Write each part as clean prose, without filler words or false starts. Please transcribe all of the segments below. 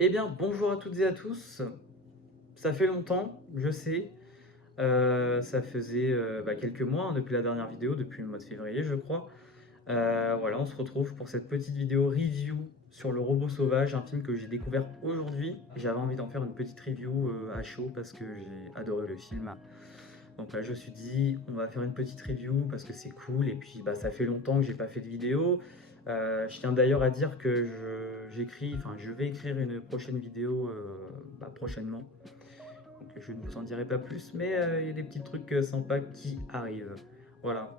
Eh bien, bonjour à toutes et à tous. Ça fait longtemps, je sais. Ça faisait, quelques mois, hein, depuis la dernière vidéo, depuis le mois de février, je crois. Voilà, on se retrouve pour cette petite vidéo review sur Le Robot Sauvage, un film que j'ai découvert aujourd'hui. J'avais envie d'en faire une petite review, à chaud parce que j'ai adoré le film. Donc là, je me suis dit: «On va faire une petite review parce que c'est cool» et puis, ça fait longtemps que j'ai pas fait de vidéo. Je tiens d'ailleurs à dire que je vais écrire une prochaine vidéo, prochainement. Donc je ne vous en dirai pas plus, mais il y a des petits trucs, sympas qui arrivent. Voilà.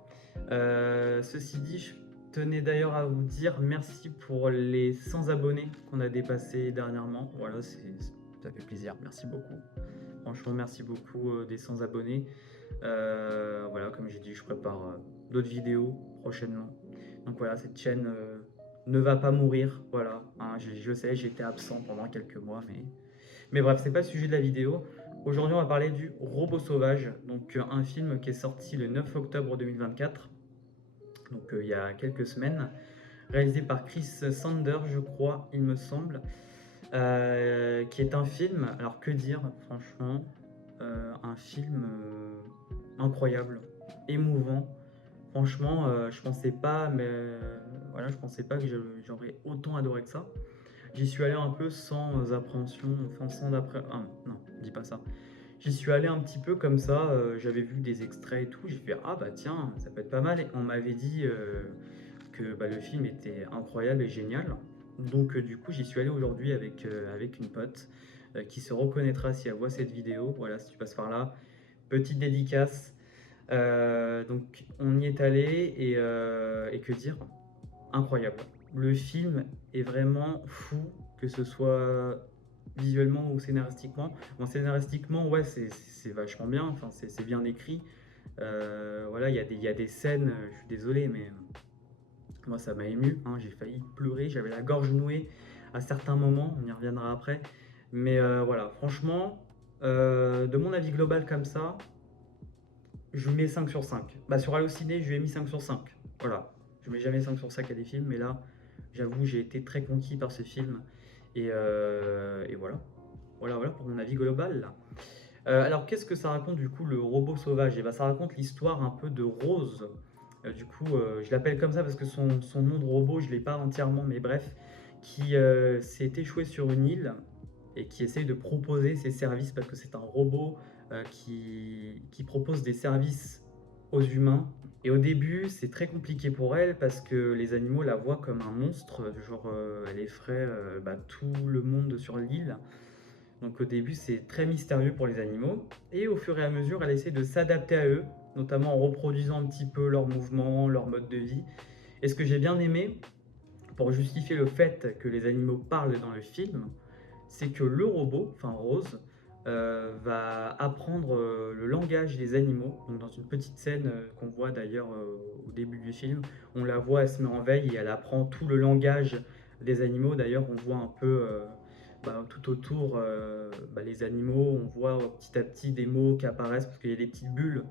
Ceci dit, je tenais d'ailleurs à vous dire merci pour les 100 abonnés qu'on a dépassés dernièrement. Voilà, ça fait plaisir. Merci beaucoup. Franchement, merci beaucoup, des 100 abonnés. Voilà, comme j'ai dit, je prépare d'autres vidéos prochainement. Donc voilà, cette chaîne ne va pas mourir. Voilà, hein, je sais, j'étais absent pendant quelques mois, mais bref, c'est pas le sujet de la vidéo. Aujourd'hui, on va parler du Robot Sauvage, donc un film qui est sorti le 9 octobre 2024, donc il y a quelques semaines, réalisé par Chris Sander, je crois, il me semble, qui est un film, alors que dire, franchement, un film incroyable, émouvant. Franchement, je pensais pas, mais voilà, je pensais pas que j'aurais autant adoré que ça. J'y suis allé un peu sans appréhension, enfin sans après... Ah, non, dis pas ça. J'y suis allé un petit peu comme ça, j'avais vu des extraits et tout, j'ai fait ah bah tiens, ça peut être pas mal. Et on m'avait dit que le film était incroyable et génial. Donc du coup, j'y suis allé aujourd'hui avec une pote qui se reconnaîtra si elle voit cette vidéo. Voilà, si tu passes par là, petite dédicace. Donc on y est allé et que dire? Incroyable. Le film est vraiment fou, que ce soit visuellement ou scénaristiquement. Bon, scénaristiquement, ouais, c'est vachement bien, enfin, c'est bien écrit. Voilà, il y a des scènes, je suis désolé, mais moi ça m'a ému, hein, j'ai failli pleurer, j'avais la gorge nouée à certains moments, on y reviendra après. Mais voilà, franchement, de mon avis global comme ça, je lui mets 5 sur 5. Bah, sur Allociné, je lui ai mis 5 sur 5. Voilà. Je mets jamais 5 sur 5 à des films, mais là, j'avoue, j'ai été très conquis par ce film. Et voilà. Voilà pour mon avis global. Là. Alors, qu'est-ce que ça raconte du coup, le robot sauvage? Et bah, ça raconte l'histoire un peu de Rose. Je l'appelle comme ça parce que son nom de robot, je ne l'ai pas entièrement, mais bref, qui s'est échoué sur une île et qui essaye de proposer ses services parce que c'est un robot qui propose des services aux humains. Et au début, c'est très compliqué pour elle parce que les animaux la voient comme un monstre, genre elle effraie tout le monde sur l'île. Donc au début, c'est très mystérieux pour les animaux. Et au fur et à mesure, elle essaie de s'adapter à eux, notamment en reproduisant un petit peu leurs mouvements, leur mode de vie. Et ce que j'ai bien aimé, pour justifier le fait que les animaux parlent dans le film, c'est que le robot, enfin Rose, va apprendre le langage des animaux. Donc dans une petite scène qu'on voit d'ailleurs au début du film, on la voit, elle se met en veille et elle apprend tout le langage des animaux. D'ailleurs, on voit un peu tout autour les animaux, on voit petit à petit des mots qui apparaissent parce qu'il y a des petites bulles.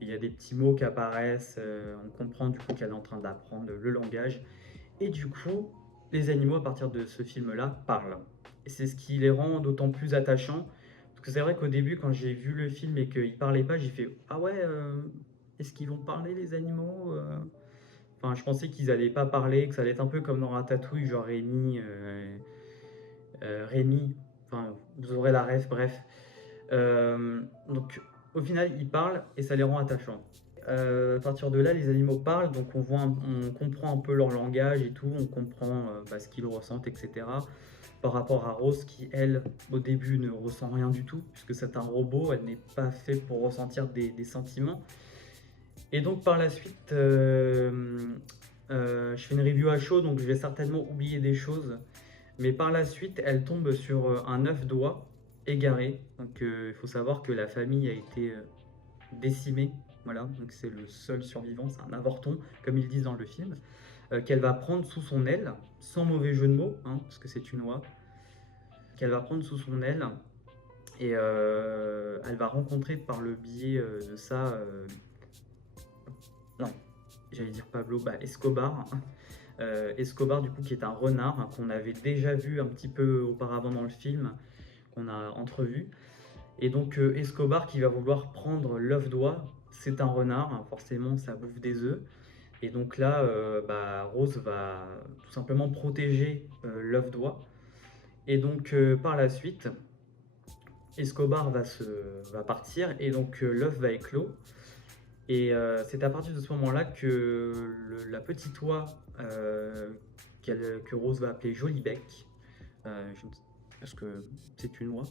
Il y a des petits mots qui apparaissent, on comprend du coup qu'elle est en train d'apprendre le langage. Et du coup, les animaux, à partir de ce film-là, parlent. Et c'est ce qui les rend d'autant plus attachants. Parce que c'est vrai qu'au début, quand j'ai vu le film et qu'ils parlaient pas, j'ai fait ah ouais, est-ce qu'ils vont parler les animaux Enfin, je pensais qu'ils allaient pas parler, que ça allait être un peu comme dans Ratatouille, genre Rémi, enfin, vous aurez la ref, bref. Donc, au final, ils parlent et ça les rend attachants. À partir de là, les animaux parlent, donc on comprend un peu leur langage et tout, on comprend ce qu'ils ressentent, etc. Par rapport à Rose, qui elle, au début, ne ressent rien du tout, puisque c'est un robot, elle n'est pas faite pour ressentir des sentiments. Et donc par la suite, je fais une review à chaud, donc je vais certainement oublier des choses. Mais par la suite, elle tombe sur un œuf d'oie égaré. Donc il faut savoir que la famille a été décimée. Voilà, donc c'est le seul survivant, c'est un avorton, comme ils disent dans le film, qu'elle va prendre sous son aile, sans mauvais jeu de mots, hein, parce que c'est une oie, qu'elle va prendre sous son aile, et elle va rencontrer par le biais de ça, non, j'allais dire Pablo, Escobar, Escobar, du coup, qui est un renard, hein, qu'on avait déjà vu un petit peu auparavant dans le film, qu'on a entrevu. Et donc Escobar qui va vouloir prendre l'œuf d'oie, c'est un renard, hein, forcément ça bouffe des œufs. Et donc là, bah, Rose va tout simplement protéger l'œuf d'oie. Et donc par la suite, Escobar va partir et donc l'œuf va éclore. Et c'est à partir de ce moment-là que la petite oie que Rose va appeler Jolibec, parce que c'est une oie,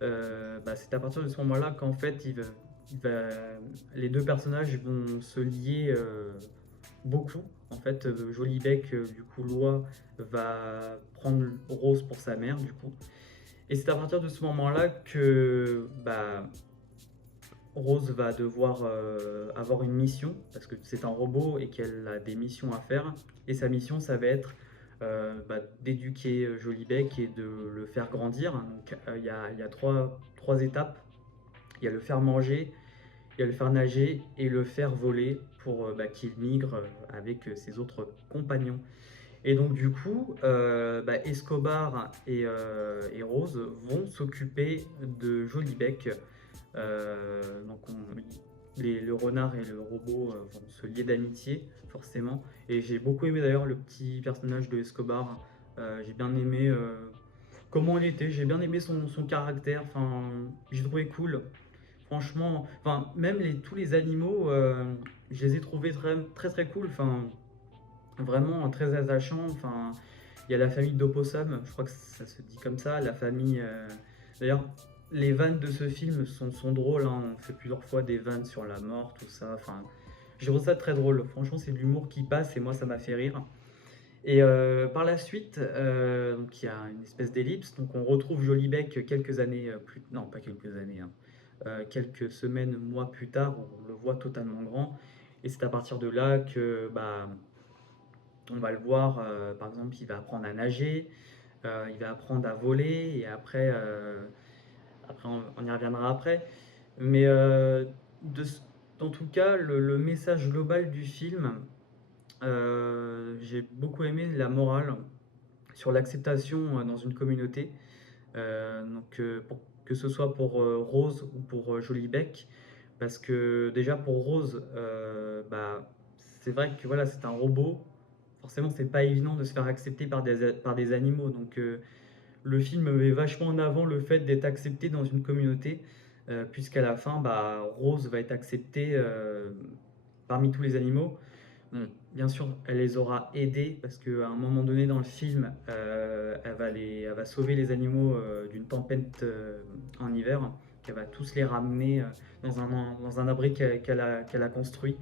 bah, c'est à partir de ce moment-là qu'en fait les deux personnages vont se lier beaucoup. En fait, Jolibec, du coup, l'oie va prendre Rose pour sa mère, du coup. Et c'est à partir de ce moment-là que bah, Rose va devoir avoir une mission, parce que c'est un robot et qu'elle a des missions à faire. Et sa mission, ça va être bah, d'éduquer Jolibec et de le faire grandir. Donc il y a trois étapes. Il y a le faire manger, il y a le faire nager et le faire voler pour bah, qu'il migre avec ses autres compagnons. Et donc du coup, bah, Escobar et Rose vont s'occuper de Jolibec. Donc le renard et le robot vont se lier d'amitié, forcément. Et j'ai beaucoup aimé d'ailleurs le petit personnage de Escobar. J'ai bien aimé comment il était, j'ai bien aimé son caractère. Enfin, j'ai trouvé cool. Franchement, enfin, même tous les animaux, je les ai trouvés très très, très cool. Enfin, vraiment très attachants. Enfin, il y a la famille d'Opossum, je crois que ça se dit comme ça. La famille. D'ailleurs, les vannes de ce film sont drôles, hein. On fait plusieurs fois des vannes sur la mort, tout ça. Enfin, je trouve ça très drôle. Franchement, c'est de l'humour qui passe et moi, ça m'a fait rire. Et par la suite, donc il y a une espèce d'ellipse. Donc on retrouve Jolibec quelques années plus... Non, pas quelques années, hein. Quelques semaines, mois plus tard, on le voit totalement grand. Et c'est à partir de là que bah, on va le voir, par exemple, il va apprendre à nager, il va apprendre à voler, et après on y reviendra après. Mais de, dans tout cas, le message global du film, j'ai beaucoup aimé la morale sur l'acceptation dans une communauté. Donc, que ce soit pour Rose ou pour Jolibec, parce que déjà pour Rose, bah, c'est vrai que voilà, c'est un robot. Forcément, c'est pas évident de se faire accepter par des animaux. Donc, le film met vachement en avant le fait d'être accepté dans une communauté, puisqu'à la fin, bah, Rose va être acceptée parmi tous les animaux. Bon, bien sûr, elle les aura aidés parce qu'à un moment donné dans le film, elle va sauver les animaux d'une tempête en hiver. Elle va tous les ramener dans un abri qu'elle a construit.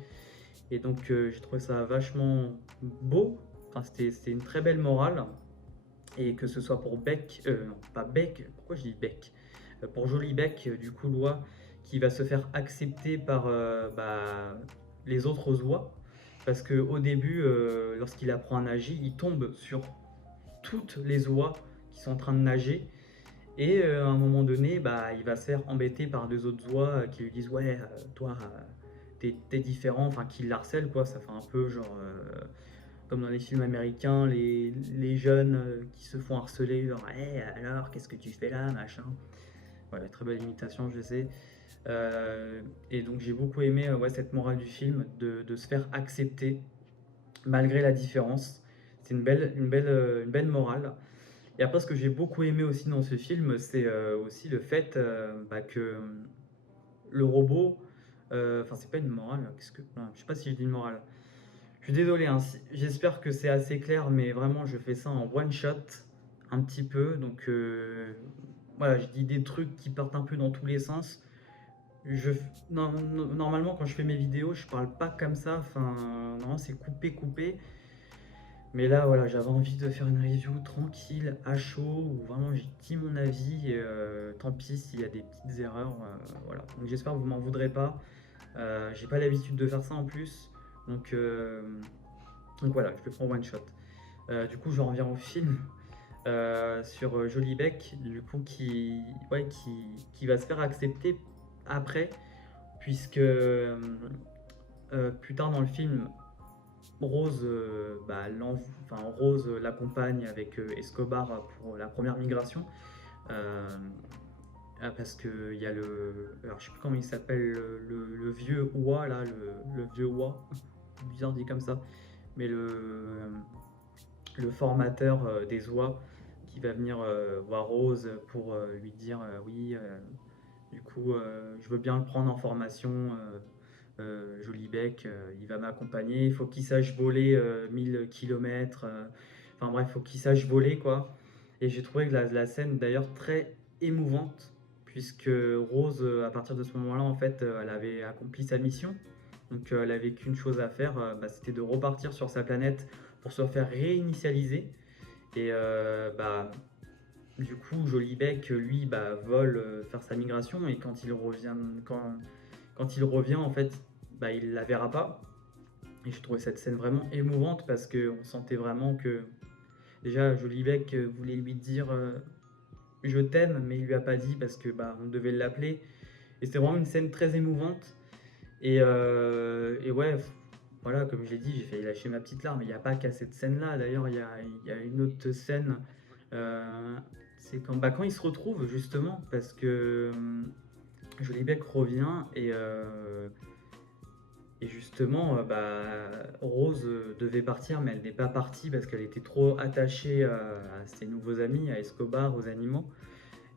Et donc, j'ai trouvé ça vachement beau. Enfin, c'était une très belle morale. Et que ce soit pour Beck, non, pas Beck, pourquoi je dis Beck? Pour Joli Beck, du coup, l'oie qui va se faire accepter par bah, les autres oies. Parce qu'au début, lorsqu'il apprend à nager, il tombe sur toutes les oies qui sont en train de nager. Et à un moment donné, bah, il va se faire embêter par deux autres oies qui lui disent ouais, toi, t'es différent, enfin qui l'harcèlent quoi. Ça fait un peu genre comme dans les films américains, les jeunes qui se font harceler, genre hey, alors qu'est-ce que tu fais là, machin. Ouais, très belle imitation, je sais. Et donc j'ai beaucoup aimé ouais, cette morale du film de se faire accepter malgré la différence. C'est une belle morale. Et après, ce que j'ai beaucoup aimé aussi dans ce film, c'est aussi le fait bah, que le robot, enfin, c'est pas une morale, non, je sais pas si je dis une morale. Je suis désolé, hein, j'espère que c'est assez clair, mais vraiment, je fais ça en one shot, un petit peu. Donc, voilà, je dis des trucs qui partent un peu dans tous les sens. Je, Normalement, quand je fais mes vidéos, je parle pas comme ça. Enfin, normalement, c'est coupé, coupé. Mais là, voilà, j'avais envie de faire une review tranquille, à chaud, où vraiment j'ai dit mon avis. Et, tant pis s'il y a des petites erreurs. Voilà. Donc j'espère que vous m'en voudrez pas. J'ai pas l'habitude de faire ça en plus. Donc, voilà, je le prends one shot. Du coup, je reviens au film sur Jolibec, du coup, ouais, qui va se faire accepter après, puisque plus tard dans le film, Rose, enfin, Rose l'accompagne avec Escobar pour la première migration. Euh, Parce que il y a alors je sais plus comment il s'appelle, le vieux Oua là, le vieux Oua, bizarre dit comme ça, mais le formateur des oies qui va venir voir Rose pour lui dire oui, du coup, je veux bien le prendre en formation, Joli Bec, il va m'accompagner, il faut qu'il sache voler 1000 km, enfin bref, il faut qu'il sache voler quoi. Et j'ai trouvé que la scène d'ailleurs très émouvante, puisque Rose, à partir de ce moment-là, en fait, elle avait accompli sa mission. Donc elle avait qu'une chose à faire, c'était de repartir sur sa planète pour se faire réinitialiser. Et du coup, Jolibec, lui, vole faire sa migration et quand il revient, en fait, il la verra pas. Et je trouvais cette scène vraiment émouvante parce qu'on sentait vraiment que déjà Jolibec voulait lui dire je t'aime, mais il lui a pas dit parce que on devait l'appeler. Et c'était vraiment une scène très émouvante. Et ouais, voilà, comme je l'ai dit, j'ai failli lâcher ma petite larme. Il n'y a pas qu'à cette scène-là. D'ailleurs, il y a une autre scène. C'est quand ils se retrouvent, justement, parce que Jolibec revient et justement, Rose devait partir, mais elle n'est pas partie parce qu'elle était trop attachée à ses nouveaux amis, à Escobar, aux animaux.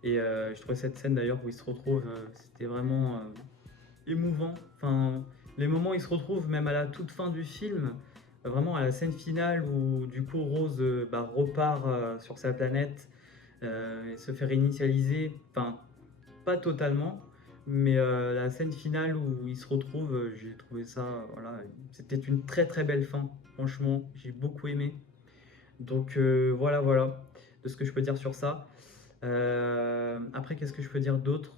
Et je trouvais cette scène d'ailleurs où ils se retrouvent, c'était vraiment émouvant. Enfin, les moments où ils se retrouvent, même à la toute fin du film, vraiment à la scène finale où du coup Rose repart sur sa planète et se fait réinitialiser. Enfin, pas totalement, mais la scène finale où ils se retrouvent, j'ai trouvé ça, voilà, c'était une très très belle fin. Franchement, j'ai beaucoup aimé. Donc voilà de ce que je peux dire sur ça. Après, qu'est-ce que je peux dire d'autre?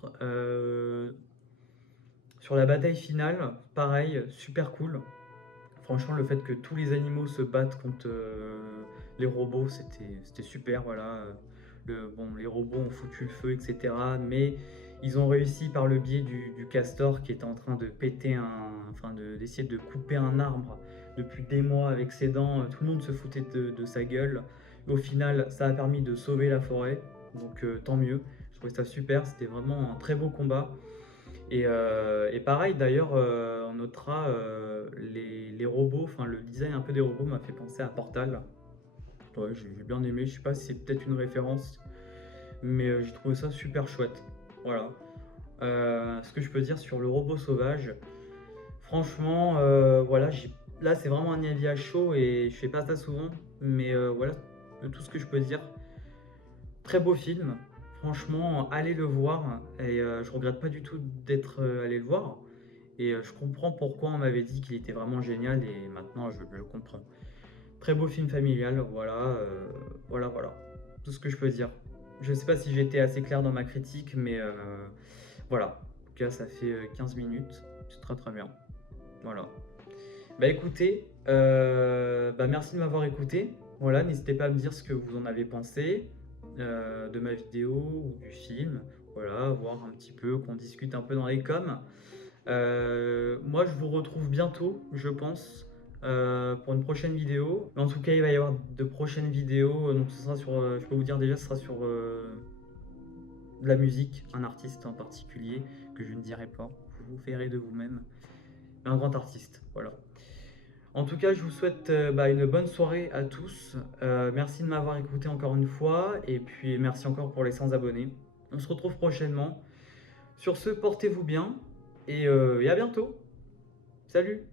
Sur la bataille finale, pareil, super cool. Franchement, le fait que tous les animaux se battent contre les robots, c'était super. Voilà. Les robots ont foutu le feu, etc. Mais ils ont réussi par le biais du castor qui était en train de d'essayer de couper un arbre depuis des mois avec ses dents. Tout le monde se foutait de sa gueule. Et au final, ça a permis de sauver la forêt. Donc tant mieux. Je trouvais ça super. C'était vraiment un très beau combat. Et pareil, d'ailleurs, on notera les robots, enfin le design un peu des robots m'a fait penser à Portal. Ouais, j'ai bien aimé, je sais pas si c'est peut-être une référence, mais j'ai trouvé ça super chouette. Voilà. Ce que je peux dire sur le robot sauvage, franchement, voilà, là c'est vraiment un avis à chaud et je fais pas ça souvent, mais voilà, de tout ce que je peux dire. Très beau film, franchement, allez le voir et je regrette pas du tout d'être allé le voir. Et je comprends pourquoi on m'avait dit qu'il était vraiment génial et maintenant je le comprends. Très beau film familial, voilà. Tout ce que je peux dire. Je sais pas si j'ai été assez clair dans ma critique, mais voilà. En tout cas, ça fait 15 minutes. C'est très très bien. Voilà. Bah écoutez, merci de m'avoir écouté. Voilà, n'hésitez pas à me dire ce que vous en avez pensé de ma vidéo ou du film. Voilà, voir un petit peu, qu'on discute un peu dans les coms. Moi, je vous retrouve bientôt, je pense, pour une prochaine vidéo. Mais en tout cas, il va y avoir de prochaines vidéos. Donc, ce sera sur, je peux vous dire déjà, ce sera sur de la musique, un artiste en particulier que je ne dirai pas. Vous verrez de vous-même. Un grand artiste, voilà. En tout cas, je vous souhaite une bonne soirée à tous. Merci de m'avoir écouté encore une fois. Et puis, merci encore pour les 100 abonnés. On se retrouve prochainement. Sur ce, portez-vous bien et à bientôt. Salut!